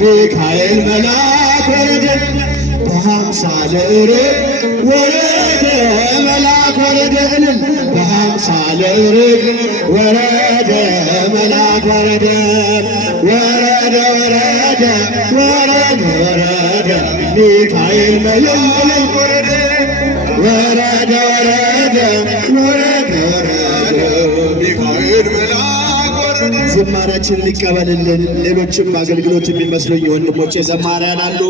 ሚካኤል መልአክ ወረደ በአምሳለ ርግብ ወረደ መልአክ ወረደ በአምሳለ ርግብ ወረደ መልአክ ወረደ ወረደ ወረደ ወረደ ወረደ ሚካኤል መልአክ ወረደ ወረደ ወረደ ወረደ ወረደ ሚካኤል መልአክ ወረደ። ዝማሬያችንን ሊቀበልልን ሌሎችም አገልግሎት የሚመስሉኝ ወንድሞቼ ዘማሪያን አሉ።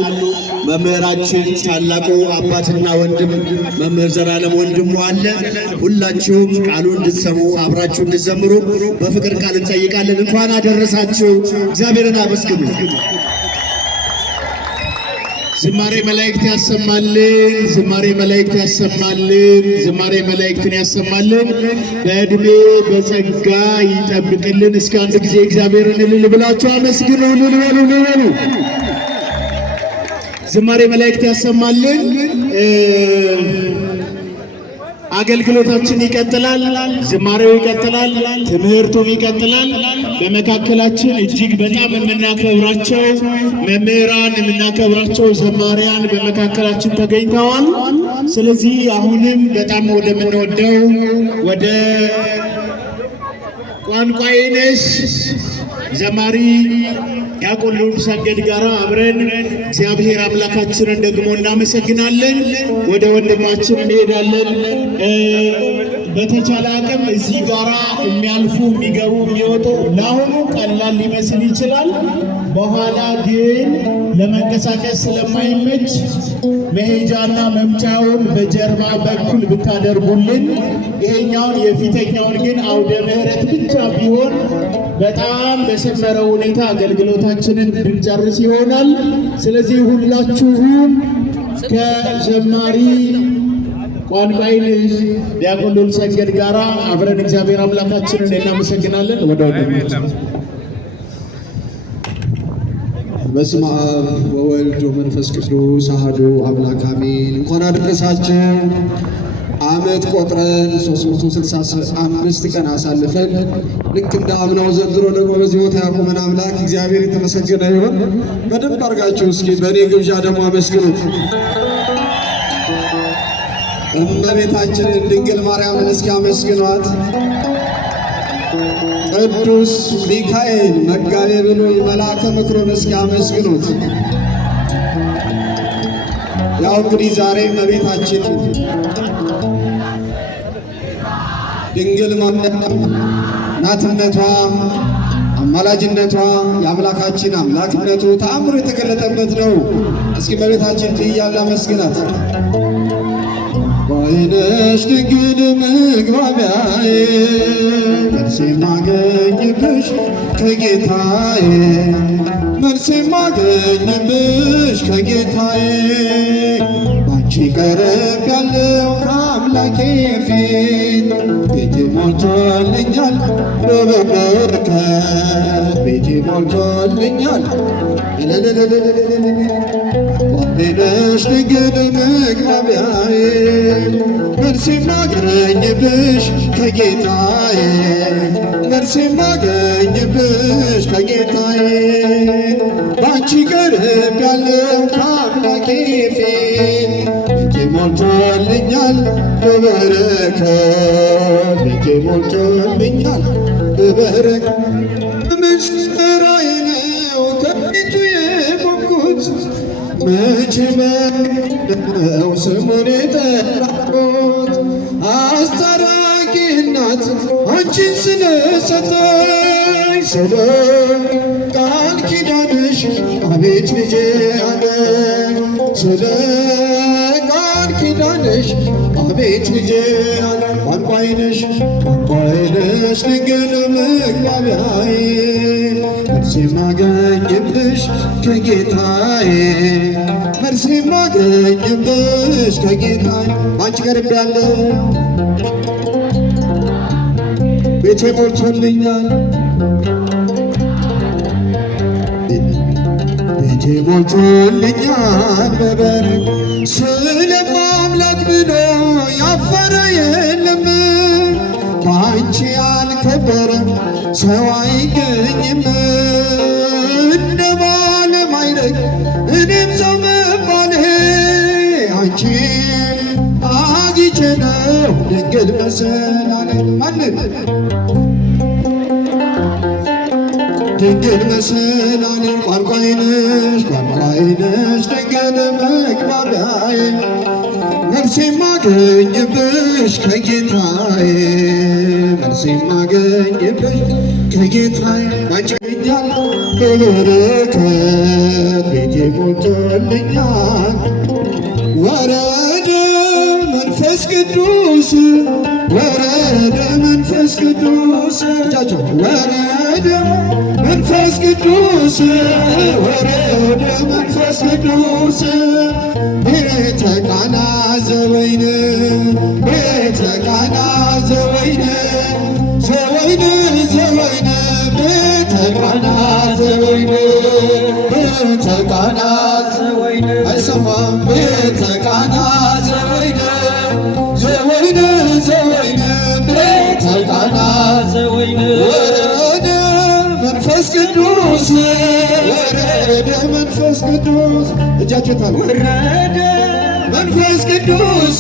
መምህራችን ታላቁ አባትና ወንድም መምህር ዘላለም ወንድሙ አለ። ሁላችሁም ቃሉ እንድትሰሙ አብራችሁ እንድትዘምሩ በፍቅር ቃል እንጠይቃለን። እንኳን አደረሳችሁ። እግዚአብሔርን አመስግኑ። ዝማሬ መላእክት ያሰማልን። ዝማሬ መላእክት ያሰማልን። ዝማሬ መላእክትን ያሰማልን። በዕድሜ በጸጋ ይጠብቅልን። እስከ አንድ ጊዜ እግዚአብሔርን እልል ብላችሁ አመስግኑ። እልል በሉ፣ እልል በሉ። ዝማሬ መላእክት ያሰማልን። አገልግሎታችን ይቀጥላል። ዝማሬው ይቀጥላል። ትምህርቱም ይቀጥላል። በመካከላችን እጅግ በጣም የምናከብራቸው መምህራን የምናከብራቸው ዘማሪያን በመካከላችን ተገኝተዋል። ስለዚህ አሁንም በጣም ወደምንወደው ወደ ቋንቋይነሽ ዘማሪ ዲያቆን ልዑል ሰገድ ጋር አብረን እግዚአብሔር አምላካችንን ደግሞ እናመሰግናለን። ወደ ወንድማችን እንሄዳለን። በተቻለ አቅም እዚህ ጋራ የሚያልፉ የሚገቡ የሚወጡ ለአሁኑ ቀላል ሊመስል ይችላል። በኋላ ግን ለመንቀሳቀስ ስለማይመች መሄጃና መምጫውን በጀርባ በኩል ብታደርጉልን፣ ይሄኛውን የፊተኛውን ግን አውደ ምሕረት ብቻ ቢሆን በጣም በሰመረ ሁኔታ አገልግሎታችንን ብንጨርስ ይሆናል። ስለዚህ ሁላችሁም ከዘማሪ ቋንቋይነሽ ዲያቆን ልዑል ሰገድ ጋራ አብረን እግዚአብሔር አምላካችንን እናመሰግናለን። ወደ ወንድማችን በስመ አብ ወወልድ ወመንፈስ ቅዱስ አሐዱ አምላክ አሜን። እንኳን አደረሳችሁ። ዓመት ቆጥረን 365 ቀን አሳልፈን ልክ እንደ አምናው ዘንድሮ ደግሞ በዚህ ቦታ ያቆመን አምላክ እግዚአብሔር የተመሰገነ ይሁን። በደንብ አድርጋችሁ እስኪ በእኔ ግብዣ ደግሞ አመስግኑት። እመቤታችንን ድንግል ማርያምን እስኪ አመስግኗት። ቅዱስ ሚካኤል መጋቤ ብሉይ መልአከ ምክሩን እስኪ አመስግኑት። ያው እንግዲህ ዛሬ እመቤታችን ድንግል ማርያም እናትነቷ አማላጅነቷ የአምላካችን አምላክነቱ ተአምሮ የተገለጠበት ነው። እስኪ እመቤታችን እያለ አመስግናት። ባይነሽ ድንግል መግባቢያዬ መልስ የማገኝብሽ ከጌታዬ መልስ የማገኝብሽ ከጌታዬ ባንቺ ቀረብ ያለው ከአምላኬ ፊት ቤቴ ሞልቶልኛል በበረከት ቤቴ ሞልቶልኛል። ባይነሽ ድንግል መግባቢያዬ መልስ የማገኝብሽ ከጌታዬ መልስ የማገኝብሽ ከጌታዬ ባንቺ ቀረብ ያለው ከአምላኬ ፊት ቤቴ ሞልቶልኛል በበረከት ቤቴ ሞልቶልኛል በበረከት። ምስጢራዬ ነው ከፊቱ የቆምኩት መቼ በለው ስሙን የጠራሁት አስታራቂ እናት አንቺን ስለሰጠኝ ስለ ቃል ኪዳንሽ አቤት ልጄ አለ ስለ ቃል ኪዳንሽ አቤት ልጄ አለ። ቋንቋይነሽ ቋንቋይነሽ ድንግል መግባቢያዬ መልስ የማገኝብሽ ከጌታዬ መልስ የማገኝብሽ ከጌታዬ ባንቺ ቀርቤያለሁ ቤቴ ሞልቶልኛል ቤቴ ሞልቶልኛል በበረከት ስለማምላክ ብሎ ያፈረ የለም ባንቺ ያልከበረ ሰው አይገኝም። እንደ ባለማየት መሰላል ማንን ድንግል መሰላል ቋንቋዬ ነሽ ድንግል መግባቢያዬ መልስ የማገኝብሽ ከጌታዬ መልስ የማገኝብሽ ከጌታዬ ባንቺ እገኛለሁ በበረከት ቤቴ ሞልቶልኛል ወረደ መንፈስ ቅዱስ ወረደ መንፈስ ቅዱስ እጃቸው ወረደ መንፈስ ቅዱስ ወረደ መንፈስ ቅዱስ ቤተ ቃና ዘወይን ቤተ ቃና ዘወይን ዘወይን ዘወይን ቤተ ቃና ዘወይን ቤተ ቃና ዘወይን አይሰማም ቤተ ቃና ዘወይን ዘወይን ዘወይን ቤተ ቃና ዘወይን ወረደ መንፈስ ቅዱስ ወረደ መንፈስ ቅዱስ እጃችሁ ታል ወረደ መንፈስ ቅዱስ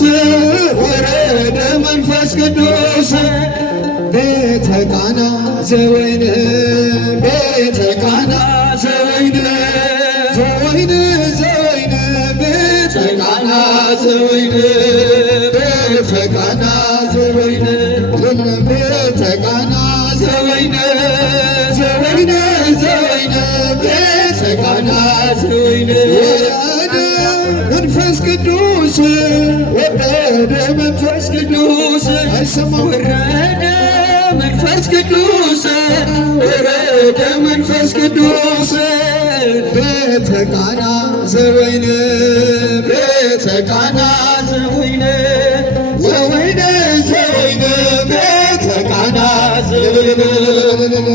ወረደ መንፈስ ቅዱስ ቤተ ቃና ዘወይን ቤተ ቃና ዘወይን ዘወይን ዘወይን ቤተ ቃና ዘወይን ቤተ ቃና ዘወይን ቤተ ቃና ዘወይን ዘወይን ዘወይን ቤተ ቃና ዘወይን ወረደ መንፈስ ቅዱስ ወረደ መንፈስ ቅዱስ አይሰማ ወረደ መንፈስ ቅዱስ ወረደ መንፈስ ቅዱስ ቤተ ቃና ዘወይን ቤተ ቃና ዘወይን ዘወይን ዘወይን ቤተ ቃና ዘወይን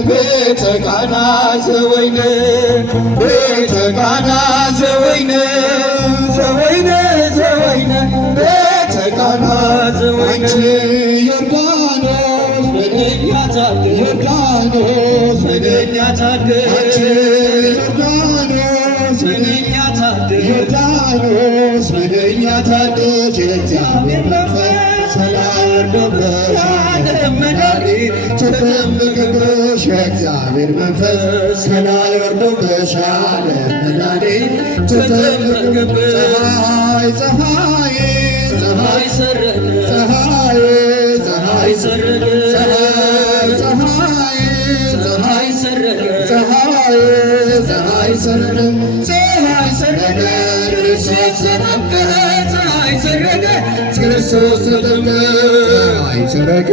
ቤተ ቃና ዘወይን ቤተ ቃና ዘወይን ዘወይን ዘወይን ቤተ ቃና ዘወይን ዮርዳኖስ ወደኛ ታደገ ዮርዳኖስ ወደኛ ታደገ ዮርዳኖስ ወደኛ ታደገ ዮርዳኖስ ወደኛ ታደገ የእግዚአብሔር መንፈስ ሰላም ወርዶብሽ መድኃኒት ተጠምቅብሽ የእግዚአብሔር መንፈስ ሰላም ወርዶብሻል መድኃኒት ተጠምቅብሽ ፀሐይ ፀሐይ ሰረቀ ፀሐይ ፀሐይ ሰረቀ ፀሐይ ፀሐይ ሰረቀ ፀሐይ ፀሐይ ሰረቀ ፀሐይ ሰረቀ ክርስቶስ ተጠምቀ ፀሐይ ሰረቀ ክርስቶስ ተጠምቀ ፀሐይ ሰረቀ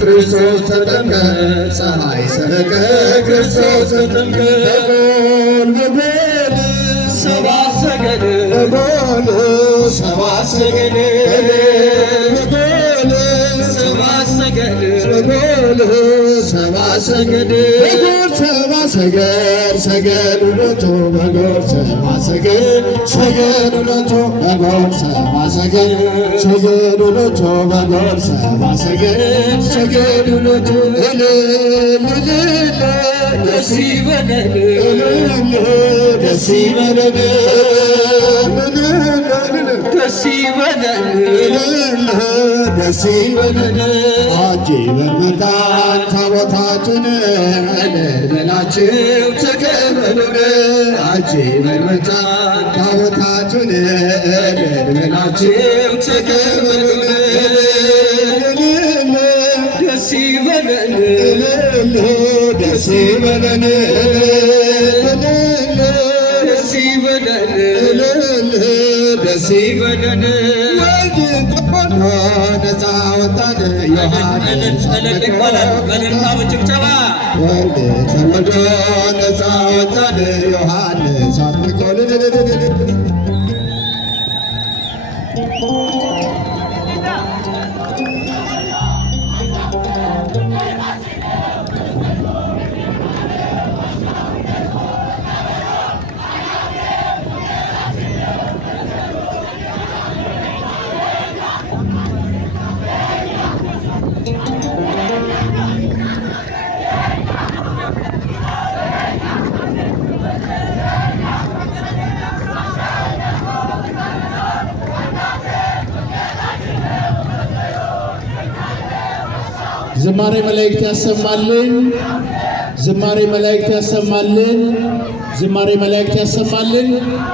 ክርስቶስ ተጠምቀ ፀሐይ ሰረቀ ክርስቶስ ተጠምቀ በጎል ሰባት ሰገድ በጎል ሰባት ሰገድ በጎል ሰባት ሰገድ በጎል ሰባት ሰገድ በጎል ሰባት ሰገድ ሰገድ ሁለቱ በጎል ሰባት ሰገድ ሰገድ ሁለቱ በጎል ሰባት ሰገድ ሰገድ ሁለቱ በጎል ሰባት ሰገድ ሰገድ ሁለቱ ደስ ይበለን ደስ ይበለን ደስ ይበለን ደስ ይበለን አጅበን መጣን ታቦታቱን በላችሁ ተቀበሉን አጅበን መጣን ታቦታቱን በላችሁ ተቀበሉን ደስ ይበለን ደስ ይበለን ደስ ይበለን ደስ ይበለን ወልድ ተቆኖ ነፃ ወጣን ዮሐንስ ወልድ ተወልዶ ነፃ ወጣን ዮሐንስ አጥምቆ ዝማሬ መላእክት ያሰማልን። ዝማሬ መላእክት ያሰማልን። ዝማሬ መላእክት ያሰማልን።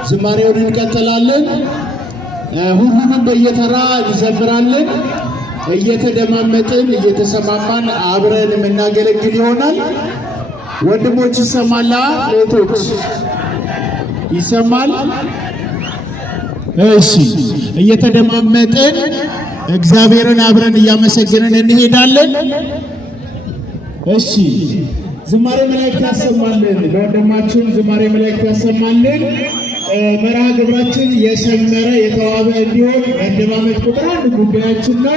ዝማሬውን እንቀጥላለን። ሁሉንም በየተራ እንዘምራለን። እየተደማመጥን እየተሰማማን አብረን የምናገለግል ይሆናል። ወንድሞች ይሰማል? እህቶች ይሰማል? እሺ፣ እየተደማመጥን እግዚአብሔርን አብረን እያመሰገንን እንሄዳለን። እሺ፣ ዝማሬ መላእክት ያሰማልን። ለወንድማችን ዝማሬ መላእክት ያሰማልን። መርሃ ግብራችን የሰመረ የተዋበ እንዲሆን መደማመጥ ቁጥር አንድ ጉዳያችን ነው።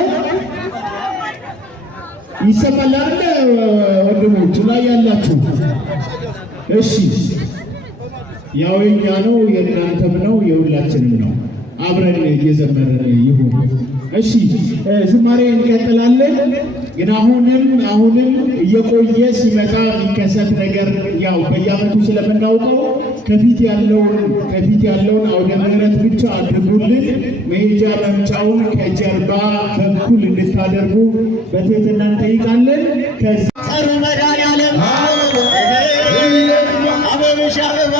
ይሰማል አይደል ወንድሞች ላይ ያላችሁ? እሺ፣ ያው የኛ ነው የእናንተም ነው የሁላችንም ነው። አብረን እየዘመርን ይሁን። እሺ፣ ዝማሬ እንቀጥላለን። ግን አሁንም እየቆየ ሲመጣ የሚከሰት ነገር ያው በየዓመቱ ስለምናውቀው ከፊት ያለውን አውደ ምሕረት ብቻ አድርጉልን። መሄጃ መምጫውን ከጀርባ በኩል እንድታደርጉ በትህትና እንጠይቃለን። ከጸሩ መድኃኔዓለም አበበሻ አበባ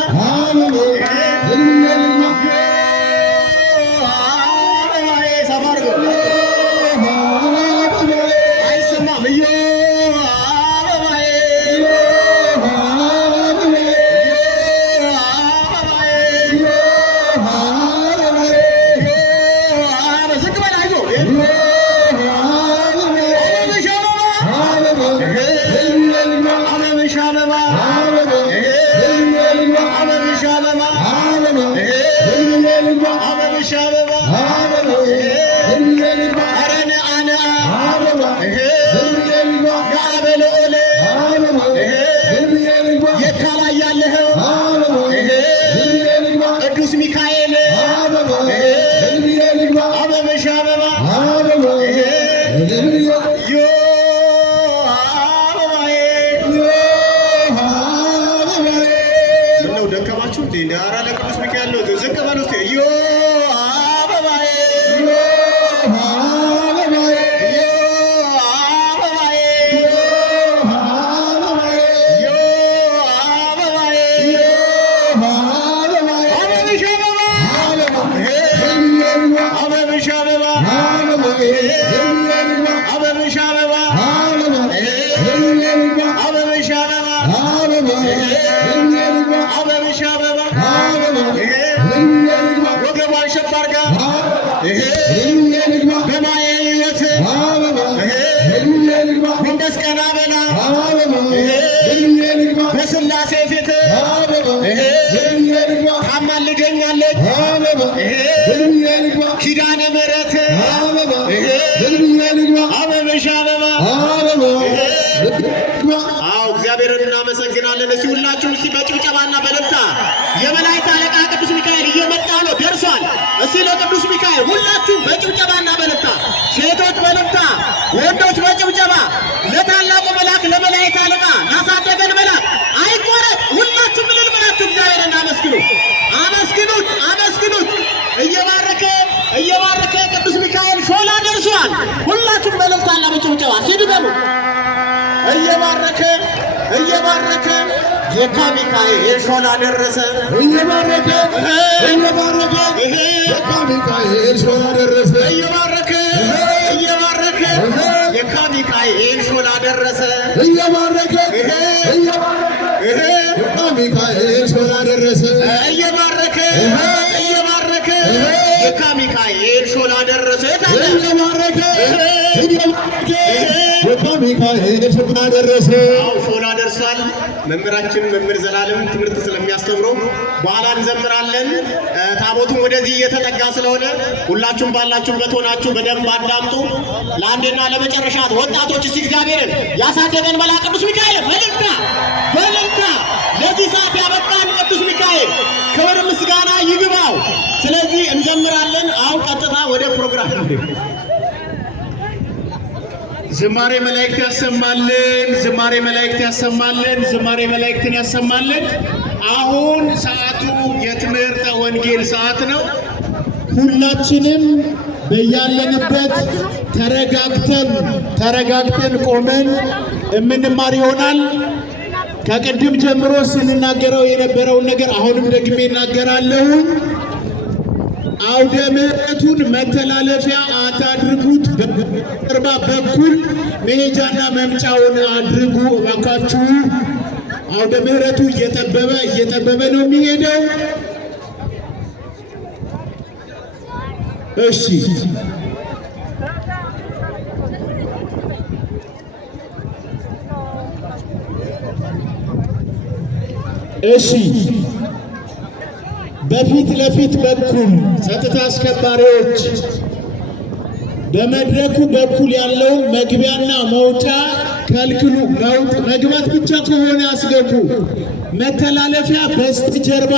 በስላሴ ፊት ታማልደኛለች ኪዳነ ምሕረት አበበሻ አበባ። አዎ እግዚአብሔርን እናመሰግናለን። እስቲ ሁላችሁም እስቲ በጭብጨባና በእልልታ የመላእክት አለቃ ቅዱስ ሚካኤል እየመጣ ነው፣ ደርሷል። እስቲ ለቅዱስ ሚካኤል ሁላችሁም በጭብጨባና በእልልታ፣ ሴቶች በእልልታ፣ ወንዶች በጭብጨባ ለታላቁ መልአክ ለመላእክት አለቃ ላሳደገን መልአክ አይቆረጥ። ሁላችሁም እልል ብላችሁ እግዚአብሔርን አመስግኑ፣ አመስግኑት፣ አመስግኑት። እየባረከ ቅዱስ ሚካኤል ሾላ ደርሷል። ሁላችሁም በእልልታና በጭብጨባ ሲድገሙ እየባረከ የካ ሚካኤል ሾላ ደረሰ። እየባረከ የካ ሚካኤል ሾላ ደረሰ። እየባረከ የካ ሚካኤል ሾላ ደረሰ። እየባረከ የካ ሚካኤል ሾላ ደረሰ። እየባረከ የካ ሚካኤል ሾላ ደረሰ። እየባረከ የካ ሚካኤል ሾላ ደረሰ። አዎ ሾላ ደርሷል። መምህራችን መምህር ዘላለም ትምህርት ስለሚያስተምረው በኋላ እንዘምራለን። ታቦቱም ወደዚህ እየተጠጋ ስለሆነ ሁላችሁም ባላችሁበት ሆናችሁ በደንብ አዳምጡ። ለአንዴና ለመጨረሻ ወጣቶች እስቲ እግዚአብሔርን ያሳደገን መልአክ ቅዱስ ሚካኤል በእልልታ ለዚህ ሰዓት ያበቃን ቅዱስ ሚካኤል ክብር ምስጋና ይግባው። ስለዚህ እንዘምራለን። አሁን ቀጥታ ወደ ፕሮግራም ዝማሬ መላእክት ያሰማልን። ዝማሬ መላእክት ያሰማልን። ዝማሬ መላእክትን ያሰማልን። አሁን ሰዓቱ የትምህርተ ወንጌል ሰዓት ነው። ሁላችንም በያለንበት ተረጋግተን ቆመን የምንማር ይሆናል። ከቅድም ጀምሮ ስንናገረው የነበረውን ነገር አሁንም ደግሜ እናገራለሁ። አውደ ምሕረቱን መተላለፊያ አታድርጉት። በጀርባ በኩል መሄጃና መምጫውን አድርጉ እባካችሁ። አውደ ምሕረቱ እየጠበበ ነው የሚሄደው። እሺ በፊት ለፊት በኩል ጸጥታ አስከባሪዎች በመድረኩ በኩል ያለውን መግቢያና መውጫ ከልክሉ። መግባት ብቻ ከሆነ ያስገቡ። መተላለፊያ በስተጀርባ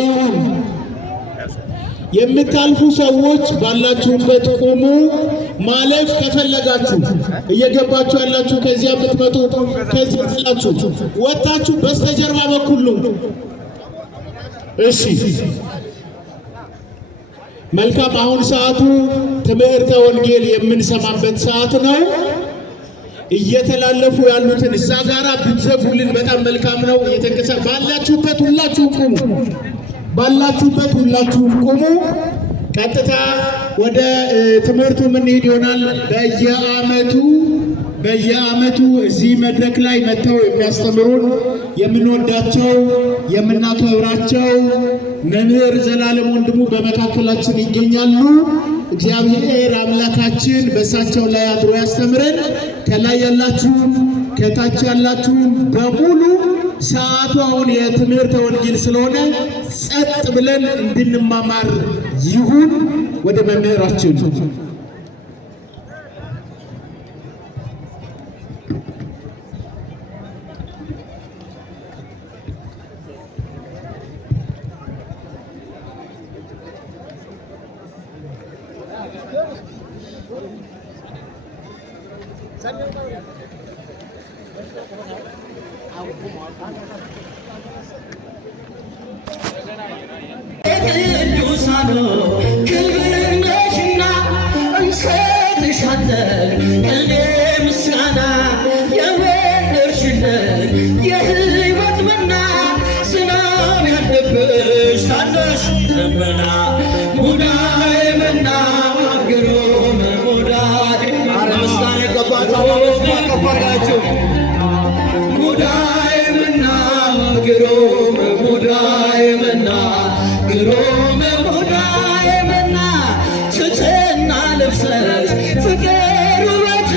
ይሁን። የምታልፉ ሰዎች ባላችሁበት ቁሙ። ማለፍ ከፈለጋችሁ እየገባችሁ ያላችሁ ከዚያ የምትመጡ ከዚህ ያላችሁ ወጣችሁ በስተጀርባ በኩል ነው። እሺ መልካም። አሁን ሰዓቱ ትምህርተ ወንጌል የምንሰማበት ሰዓት ነው። እየተላለፉ ያሉትን እዛ ጋራ ብትዘጉልን በጣም መልካም ነው። ባላችሁበት ሁላችሁም ቁሙ። ቀጥታ ወደ ትምህርቱ የምንሄድ ይሆናል። በየዓመቱ እዚህ መድረክ ላይ መጥተው የሚያስተምሩን የምንወዳቸው የምናከብራቸው መምህር ዘላለም ወንድሙ በመካከላችን ይገኛሉ። እግዚአብሔር አምላካችን በእሳቸው ላይ አድሮ ያስተምረን። ከላይ ያላችሁ ከታች ያላችሁ በሙሉ ሰዓቱ አሁን የትምህርተ ወንጌል ስለሆነ ጸጥ ብለን እንድንማማር ይሁን። ወደ መምህራችን ቅዱሳኑ ክብር ነሽና እንሰጥሻለን እኔ ምስጋና የወለድሽልን የሕይወት መና ዝናብ ያለብሽ ታናሽ ደመና ሙዳየ መና ግሩም ሙዳየ ምስጋና ይገባችኋል። ማቀፋላችሁ ሙዳየ መና ግሩም ሙዳየ መና ግሩም ሙዳየ መና ትሕትና ለብሰሽ ፍቅር ውበት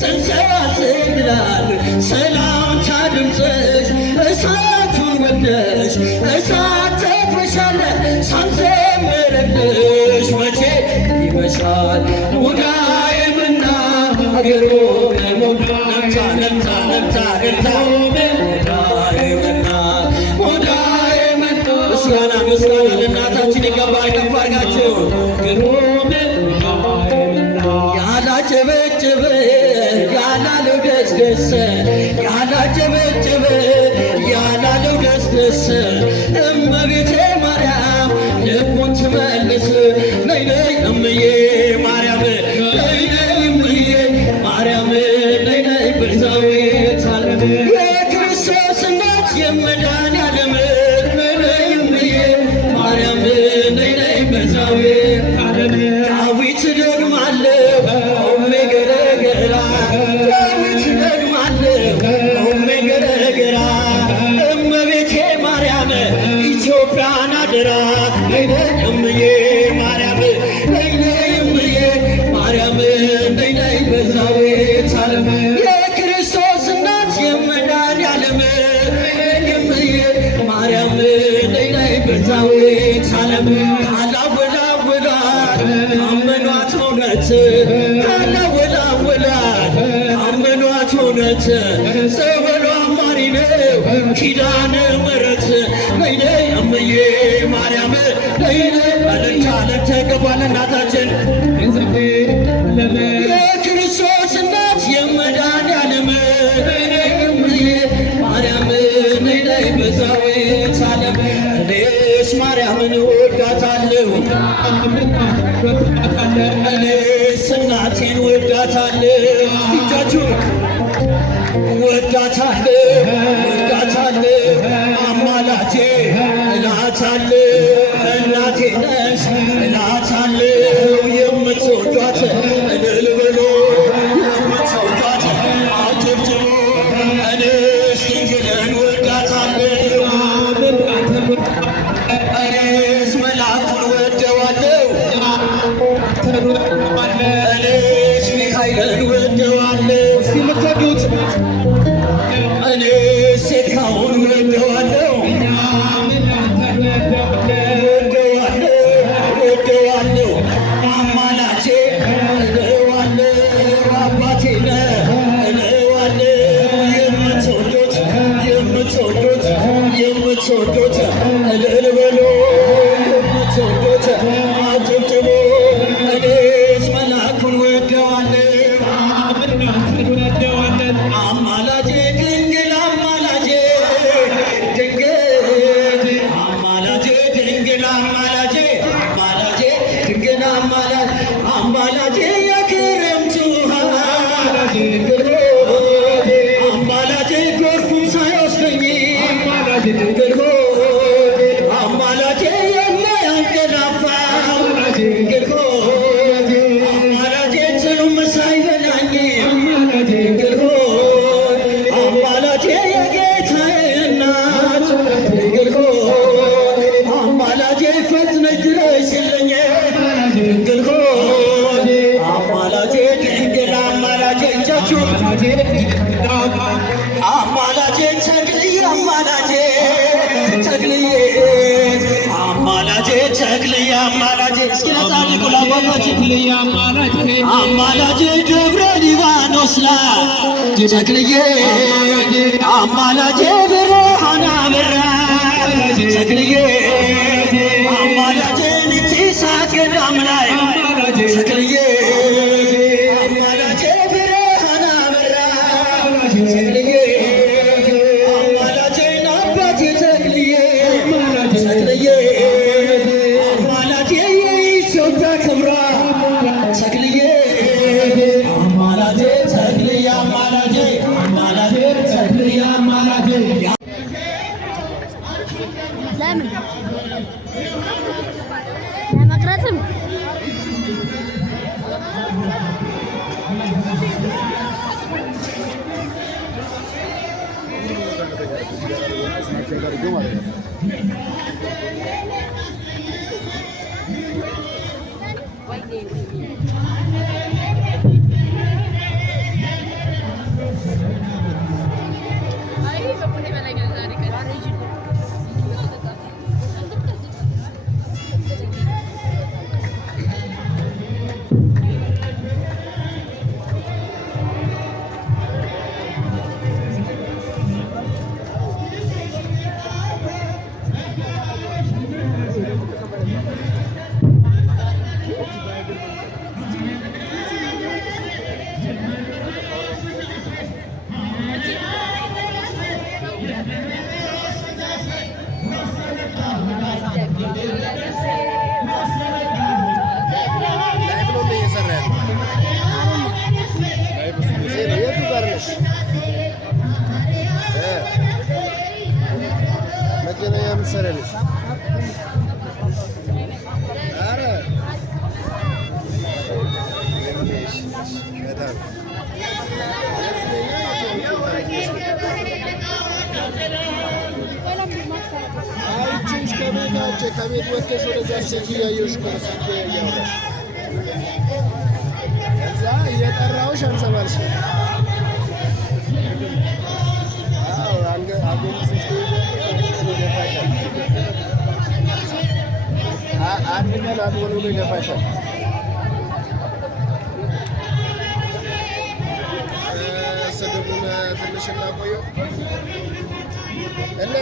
ጽንሰት ይላል ሰላምታ ድምፅሽ እሳቱን ወደሽ እሳት ተፈሻለ ሳንዘምርልሽ መቼ ይመሻል ሙዳየ መና ግሩም ምስጋና ለእናታችን ይገባል። ከፍ አድርጋችሁ ግሩም ያላጨበጨበ ያላለው ደስደስ ያላጨበጨበ ያላለው ደስደስ እመቤቴ ማርያም ልቡን ትመልስ። ነይ ነይ እምዬ ማርያም ነይ ነይ እምዬ ማርያም ነይ ነይ ቤዛዊተ ዓለም የክርስቶስ እናት የመድኃኔዓለም ዳዊት ደግማለሁ ቆሜ ገረገራ ዳዊት ደግማለሁ ቆሜ ገረገራ እመቤቴ ማርያም ኢትዮጵያን አደራ ነይ ነይ እምዬ ማርያም ነይ ነይ እምዬ ማርያም ነይ ነይ ቤዛዊተ ዓለም የክርስቶስ እናት የመድኃኔዓለም እምዬ ማርያም ነይ ነይ ቤዛዊተ ዓለም አመኗት እውነት ካላወላወላት አመኗት እውነት ጸበሏ አማሪ ነው ኪዳነ ምሕረት ነይ ነይ እምዬ ማርያም ነይ ነይ አለንቻ ገባለ እናታችን የክርስቶስ እናት የመድኃኔዓለም እምዬ ማርያም ነይ ነይ ቤዛዊተ ዓለም እኔስ ማርያምን እወዳታለሁ እኔ ሴካውን ወደዋለሁ ወደዋለሁ አማላጄ እለዋለሁ አባቴ ነህ እለዋለሁ የምትወዱት እልል በሉ የምትወዱት አጨብጭቡ እኔስ መልአኩን ወደዋለሁ አማላጄ ድንግል አማላጄ ድንግል አማላጄ ድንግል አማላጄ የክረምቱ ድንግል አማላጄ ጎርፉም ሳይወስደኝ ድንግል አማላጄ የማያንቀላፋው ድንግል አማላጄ ጽኑም ሳይበላኝ ድንግል አማላጄ የጌታዬ እናት ድንግል አማላጄ ፈጥነሽ ድረሽልኝ ድንግል አማላጄ ድንግል አማላጄ እጃችሁን አማላጄ ተክልዬ አማላጄ ተክልዬ አማላጄ እስኪ ለጻድቁ ለአባታችን አማላጄ ደብረ ሊባኖስ ላይ ተክልዬ አማላጄ ብርሃን አበራ ተክልዬ አማላጄ ንቲሳት ገዳም ላይ ተክልዬ አማላጄ ብርሃን አበራ ተክልዬ አማላጄ አባቴ ተክልዬ አማላጄ የኢትዮጵያ ክብራ ተክልዬ አማላጄ ተክልዬ አማላጄ ተክልዬ አማላጄ ለምን ለመቅረትም ከቤት ወጥተሽ ወደዛ ሴት እያየሁሽ እኮ ነው ስልክ እያወራሽ እዛ እየጠራሁሽ አልሰማልሽም። አንድ ቀን አትሆኑ ይገፋሻል። ስድቡን ትንሽ እናቆየው እና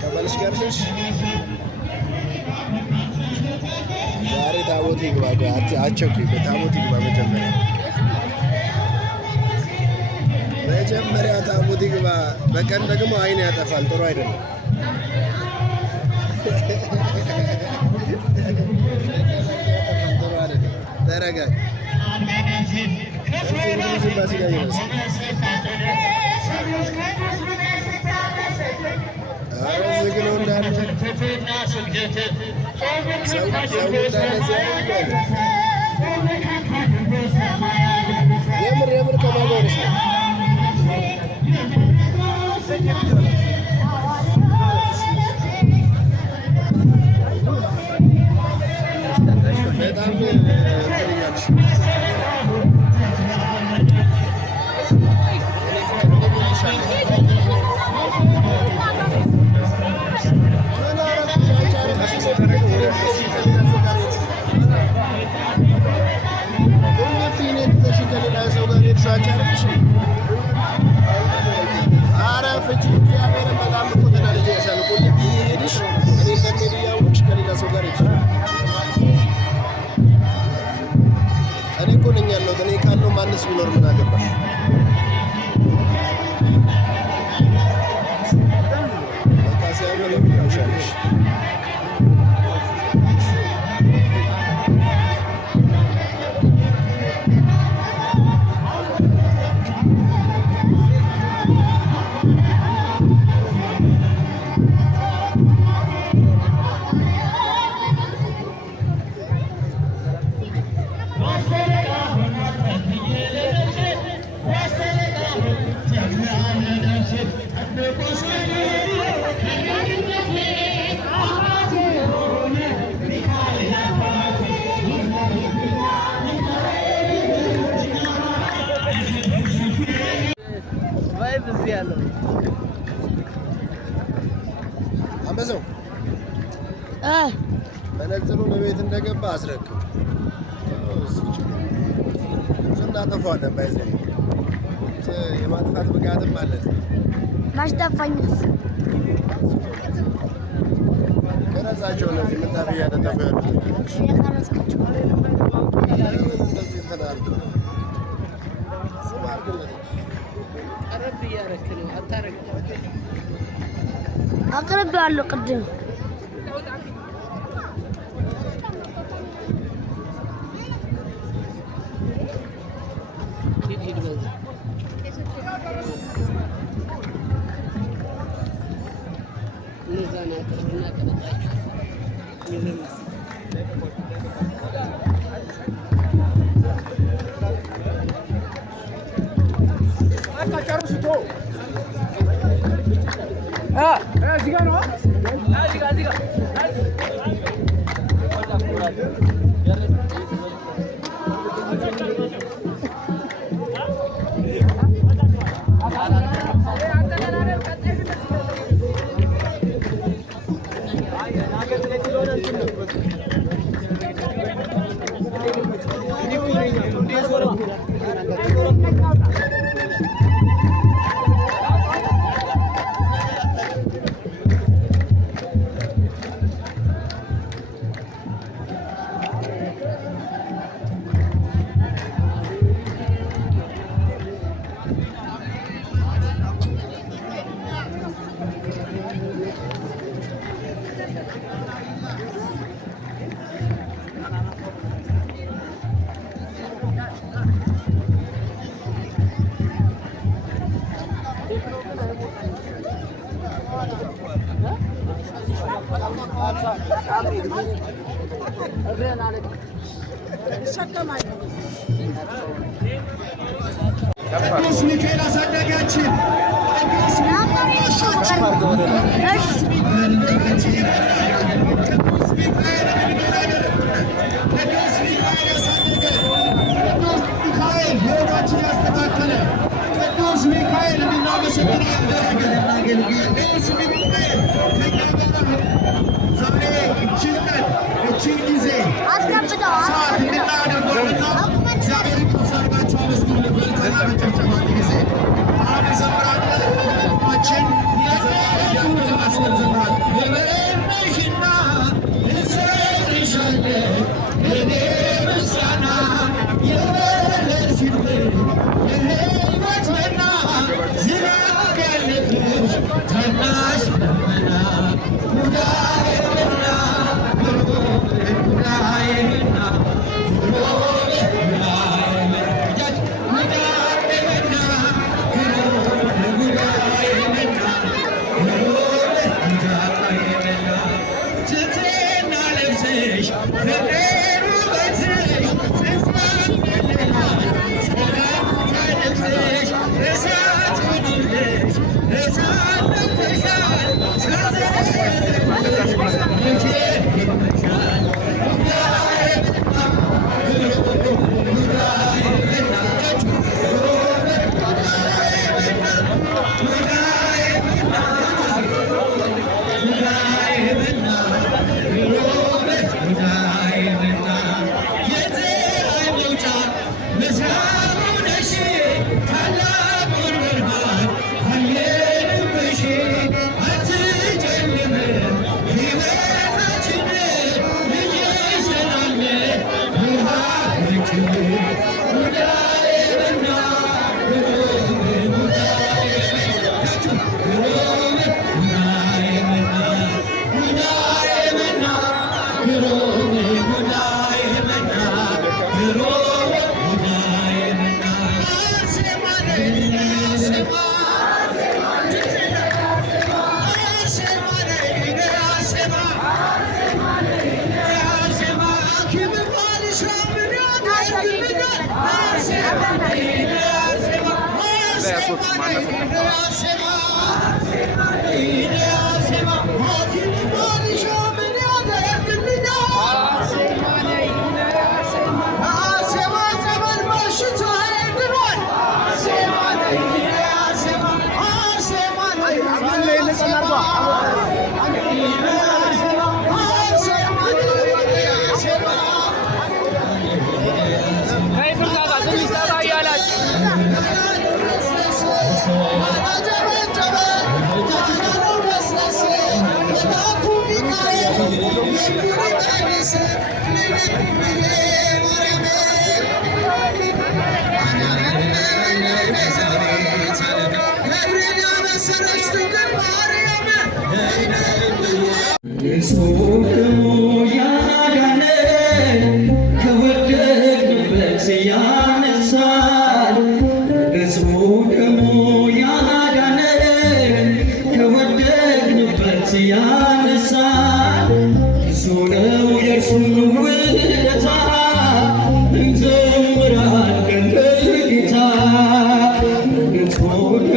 ከባልሽ ጋር ነሽ። ዛሬ ታቦት ይግባ። አትቸኩይ፣ በታቦት ይግባ። መጀመሪያ ታቦት ይግባ። በቀን ደግሞ አይን ያጠፋል። ጥሩ አይደለም። ተረጋግ። ዝግ ነው እንዳለ ሰው የምር ከማጎንሽ ነው። በጣም ፍቺ እግዚአብሔርን በጣም እኮ ተናድጄሻለሁ እኮ ልብ ይሄድሽ እኔ ከሚሄድ እያወቅሽ ከሌላ ሰው ጋር ሄድሽ። እኔ እኮ ነኝ ያለሁት። እኔ ካለው ማንስ ቢኖር ምን አገባሽ? በቃ ሲያምር ታውሻለሽ። አንበሳው መነጽሩ ለቤት እንደገባ አስረክብ። እናጠፋዋለን። ባይዘኝ የማጥፋት ብቃትም አለን። ማስጠፋኝስ ቀረጻቸው እነዚህ ምንጣፍ እያነጠፉ ያሉት የቀረጽካቸው እንደዚህ ተናል አቅርቤዋለሁ ቅድም ቅዱስ ሚካኤል አሳዳጊያችን ሕይወታችን ያስተካከለ ቅዱስ ሚካኤል እንድናመሰግን ያደረገ ቅዱስ ሚካኤል ዛሬ እችን ቀን እችን ጊዜ ሰዓት እንድናደርገውና እግዚአብሔር ከፍ አድርጋችሁ አመስግኑ። በልተና በጭብጨባ ጊዜ አሁን ዘምራለን ማችን ያዘማስገንዘባል የበረሽና እሰጥሻለ እኔ ምስጋና የወለድሽብን የሕይወት መና ዝናብ ያለፍሽ ታናሽ ደመና ሙዳዬ መና ሙዳዬ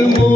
Come on.